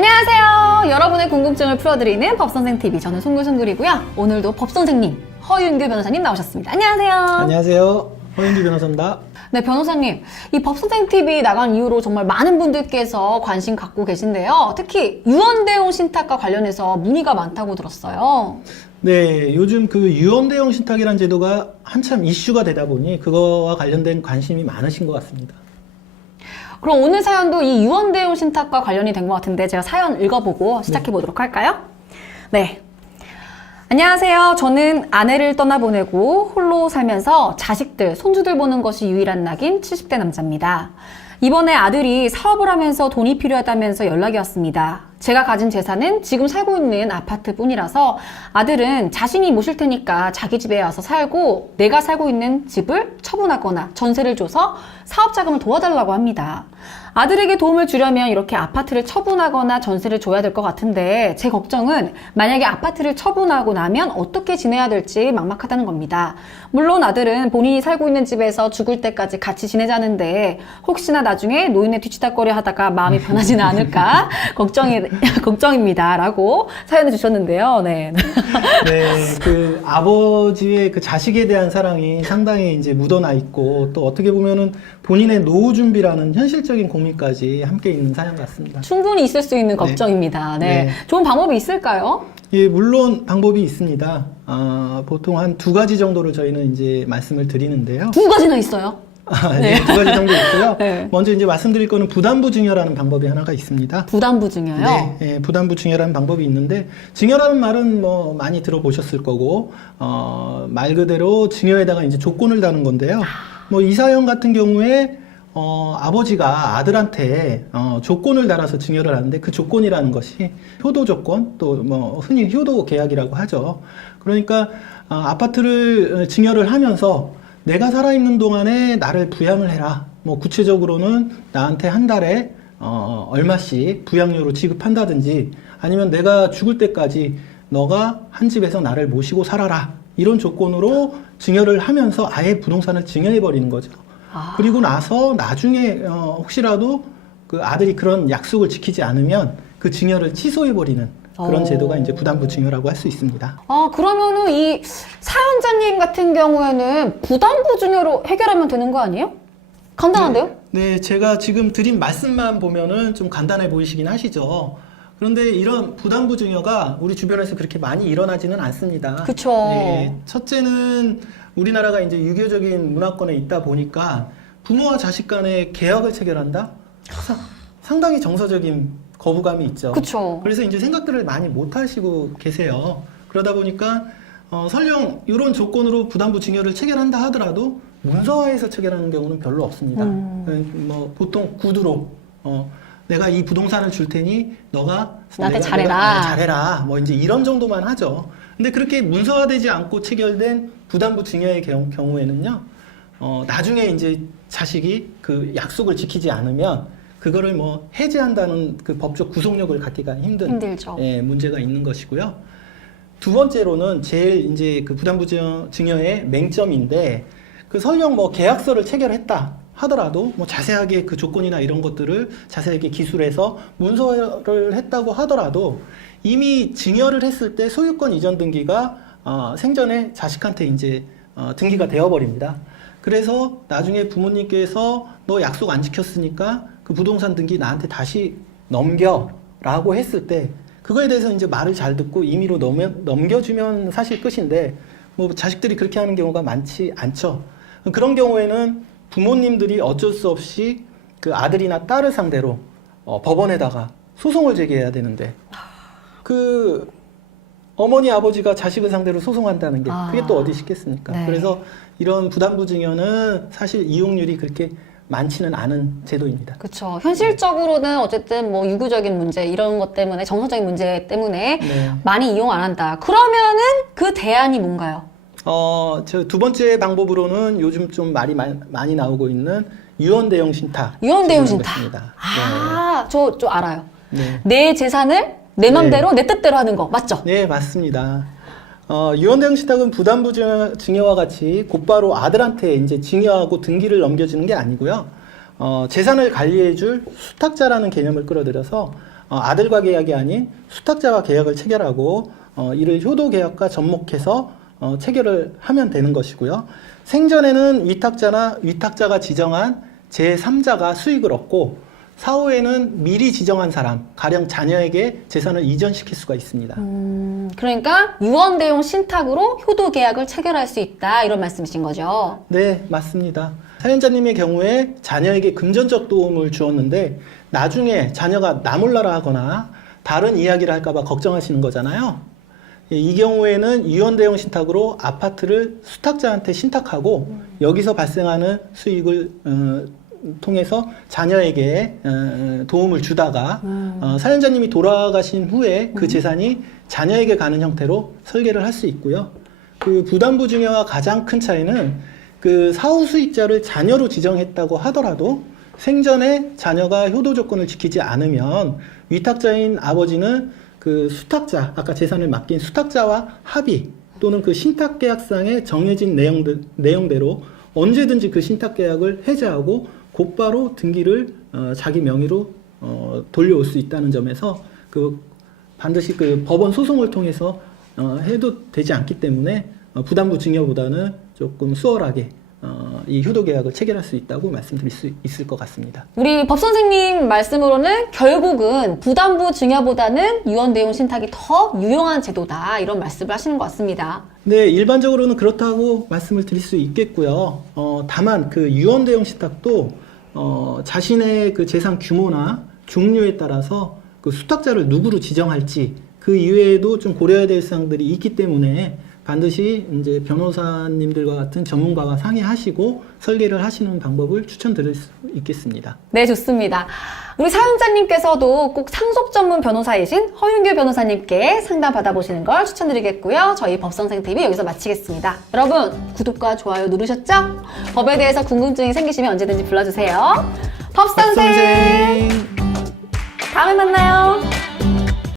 안녕하세요. 여러분의 궁금증을 풀어드리는 법선생TV. 저는 송글송글이고요. 오늘도 법선생님 허윤규 변호사님 나오셨습니다. 안녕하세요. 안녕하세요. 허윤규 변호사입니다. 네, 변호사님. 이 법선생TV 나간 이후로 정말 많은 분들께서 관심 갖고 계신데요. 특히 유언대용 신탁과 관련해서 문의가 많다고 들었어요. 네, 요즘 그 유언대용 신탁이라는 제도가 한참 이슈가 되다 보니 그거와 관련된 관심이 많으신 것 같습니다. 그럼 오늘 사연도 이 유언대용 신탁과 관련이 된 것 같은데 제가 사연 읽어보고 시작해 보도록 할까요? 네. 안녕하세요. 저는 아내를 떠나보내고 홀로 살면서 자식들, 손주들 보는 것이 유일한 낙인 70대 남자입니다. 이번에 아들이 사업을 하면서 돈이 필요하다면서 연락이 왔습니다. 제가 가진 재산은 지금 살고 있는 아파트뿐이라서 아들은 자신이 모실 테니까 자기 집에 와서 살고 내가 살고 있는 집을 처분하거나 전세를 줘서 사업 자금을 도와달라고 합니다. 아들에게 도움을 주려면 이렇게 아파트를 처분하거나 전세를 줘야 될 것 같은데 제 걱정은 만약에 아파트를 처분하고 나면 어떻게 지내야 될지 막막하다는 겁니다. 물론 아들은 본인이 살고 있는 집에서 죽을 때까지 같이 지내자는데 혹시나 나중에 노인네 뒤치다거리 하다가 마음이 변하지는 않을까 걱정입니다. 라고 사연을 주셨는데요. 네. 네, 그 아버지의 그 자식에 대한 사랑이 상당히 이제 묻어나 있고 또 어떻게 보면은 본인의 노후 준비라는 현실적인 고민까지 함께 있는 사연 같습니다. 충분히 있을 수 있는 걱정입니다. 네. 네. 좋은 방법이 있을까요? 예, 물론 방법이 있습니다. 보통 한 2가지 정도를 저희는 이제 말씀을 드리는데요. 2가지나 있어요. 네, 2가지 정도 있고요. 네. 먼저 이제 말씀드릴 거는 부담부 증여라는 방법이 하나가 있습니다. 부담부 증여요? 네, 예, 부담부 증여라는 방법이 있는데 증여라는 말은 뭐 많이 들어보셨을 거고 말 그대로 증여에다가 이제 조건을 다는 건데요. 뭐 이 사연 같은 경우에 아버지가 아들한테 조건을 달아서 증여를 하는데 그 조건이라는 것이 효도 조건 또 뭐 흔히 효도 계약이라고 하죠. 그러니까 아파트를 증여를 하면서 내가 살아있는 동안에 나를 부양을 해라. 뭐 구체적으로는 나한테 한 달에 얼마씩 부양료로 지급한다든지 아니면 내가 죽을 때까지 너가 한 집에서 나를 모시고 살아라. 이런 조건으로 증여를 하면서 아예 부동산을 증여해버리는 거죠. 그리고 나서 나중에 혹시라도 그 아들이 그런 약속을 지키지 않으면 그 증여를 취소해버리는 그런 제도가 이제 부담부 증여라고 할 수 있습니다. 그러면은 이 사연자님 같은 경우에는 부담부 증여로 해결하면 되는 거 아니에요? 간단한데요? 네, 제가 지금 드린 말씀만 보면은 좀 간단해 보이시긴 하시죠. 그런데 이런 부담부 증여가 우리 주변에서 그렇게 많이 일어나지는 않습니다. 그쵸. 네, 첫째는 우리나라가 이제 유교적인 문화권에 있다 보니까 부모와 자식 간에 계약을 체결한다? 상당히 정서적인 거부감이 있죠. 그쵸. 그래서 이제 생각들을 많이 못 하시고 계세요. 그러다 보니까 설령 이런 조건으로 부담부 증여를 체결한다 하더라도 문서화해서 체결하는 경우는 별로 없습니다. 뭐 보통 구두로 내가 이 부동산을 줄 테니 너가 나한테 잘해라. 잘해라. 뭐 이제 이런 정도만 하죠. 근데 그렇게 문서화되지 않고 체결된 부담부 증여의 경우에는요, 나중에 이제 자식이 그 약속을 지키지 않으면 그거를 뭐 해지한다는 그 법적 구속력을 갖기가 힘들죠. 예, 문제가 있는 것이고요. 두 번째로는 제일 이제 그 부담부 증여의 맹점인데 그 설령 뭐 계약서를 체결했다 하더라도 뭐 자세하게 그 조건이나 이런 것들을 자세하게 기술해서 문서를 했다고 하더라도 이미 증여를 했을 때 소유권 이전 등기가 생전에 자식한테 이제 등기가 되어버립니다. 그래서 나중에 부모님께서 너 약속 안 지켰으니까 그 부동산 등기 나한테 다시 넘겨라고 했을 때 그거에 대해서 이제 말을 잘 듣고 임의로 넘겨주면 사실 끝인데 뭐 자식들이 그렇게 하는 경우가 많지 않죠. 그런 경우에는 부모님들이 어쩔 수 없이 그 아들이나 딸을 상대로 법원에다가 소송을 제기해야 되는데 그 어머니 아버지가 자식을 상대로 소송한다는 게 그게 또 어디 있겠습니까? 네. 그래서 이런 부담부 증여는 사실 이용률이 그렇게 많지는 않은 제도입니다. 그렇죠. 현실적으로는 어쨌든 뭐 유교적인 문제 이런 것 때문에 정서적인 문제 때문에 네. 많이 이용 안 한다. 그러면은 그 대안이 뭔가요? 저 두 번째 방법으로는 요즘 좀 말이 많이 나오고 있는 유언대용 신탁. 유언대용 제도라는 신탁. 것입니다. 저 알아요. 네. 내 재산을 내 맘대로 내 뜻대로 하는 거 맞죠? 네, 맞습니다. 유언대용 신탁은 부담부 증여와 같이 곧바로 아들한테 이제 증여하고 등기를 넘겨주는 게 아니고요. 재산을 관리해줄 수탁자라는 개념을 끌어들여서 아들과 계약이 아닌 수탁자와 계약을 체결하고 이를 효도 계약과 접목해서 체결을 하면 되는 것이고요. 생전에는 위탁자가 지정한 제3자가 수익을 얻고 사후에는 미리 지정한 사람, 가령 자녀에게 재산을 이전시킬 수가 있습니다. 그러니까 유언대용 신탁으로 효도 계약을 체결할 수 있다 이런 말씀이신 거죠? 네, 맞습니다. 사연자님의 경우에 자녀에게 금전적 도움을 주었는데 나중에 자녀가 나몰라라 하거나 다른 이야기를 할까봐 걱정하시는 거잖아요. 이 경우에는 유언대용 신탁으로 아파트를 수탁자한테 신탁하고 여기서 발생하는 수익을 통해서 자녀에게 도움을 주다가 사연자님이 돌아가신 후에 그 재산이 자녀에게 가는 형태로 설계를 할 수 있고요. 그 부담부 증여와 가장 큰 차이는 그 사후 수익자를 자녀로 지정했다고 하더라도 생전에 자녀가 효도 조건을 지키지 않으면 위탁자인 아버지는 그 수탁자, 아까 재산을 맡긴 수탁자와 합의 또는 그 신탁계약상에 정해진 내용대로 언제든지 그 신탁계약을 해제하고 곧바로 등기를 자기 명의로 돌려올 수 있다는 점에서 그 반드시 그 법원 소송을 통해서 해도 되지 않기 때문에 부담부 증여보다는 조금 수월하게 이 효도 계약을 체결할 수 있다고 말씀드릴 수 있을 것 같습니다. 우리 법 선생님 말씀으로는 결국은 부담부 증여보다는 유언대용 신탁이 더 유용한 제도다 이런 말씀을 하시는 것 같습니다. 네, 일반적으로는 그렇다고 말씀을 드릴 수 있겠고요. 다만 그 유언대용 신탁도 자신의 그 재산 규모나 종류에 따라서 그 수탁자를 누구로 지정할지 그 이외에도 좀 고려해야 될 사항들이 있기 때문에 반드시 이제 변호사님들과 같은 전문가와 상의하시고 설계를 하시는 방법을 추천드릴 수 있겠습니다. 네, 좋습니다. 우리 사연자님께서도 꼭 상속 전문 변호사이신 허윤규 변호사님께 상담 받아보시는 걸 추천드리겠고요. 저희 법선생 TV 여기서 마치겠습니다. 여러분, 구독과 좋아요 누르셨죠? 법에 대해서 궁금증이 생기시면 언제든지 불러주세요. 법선생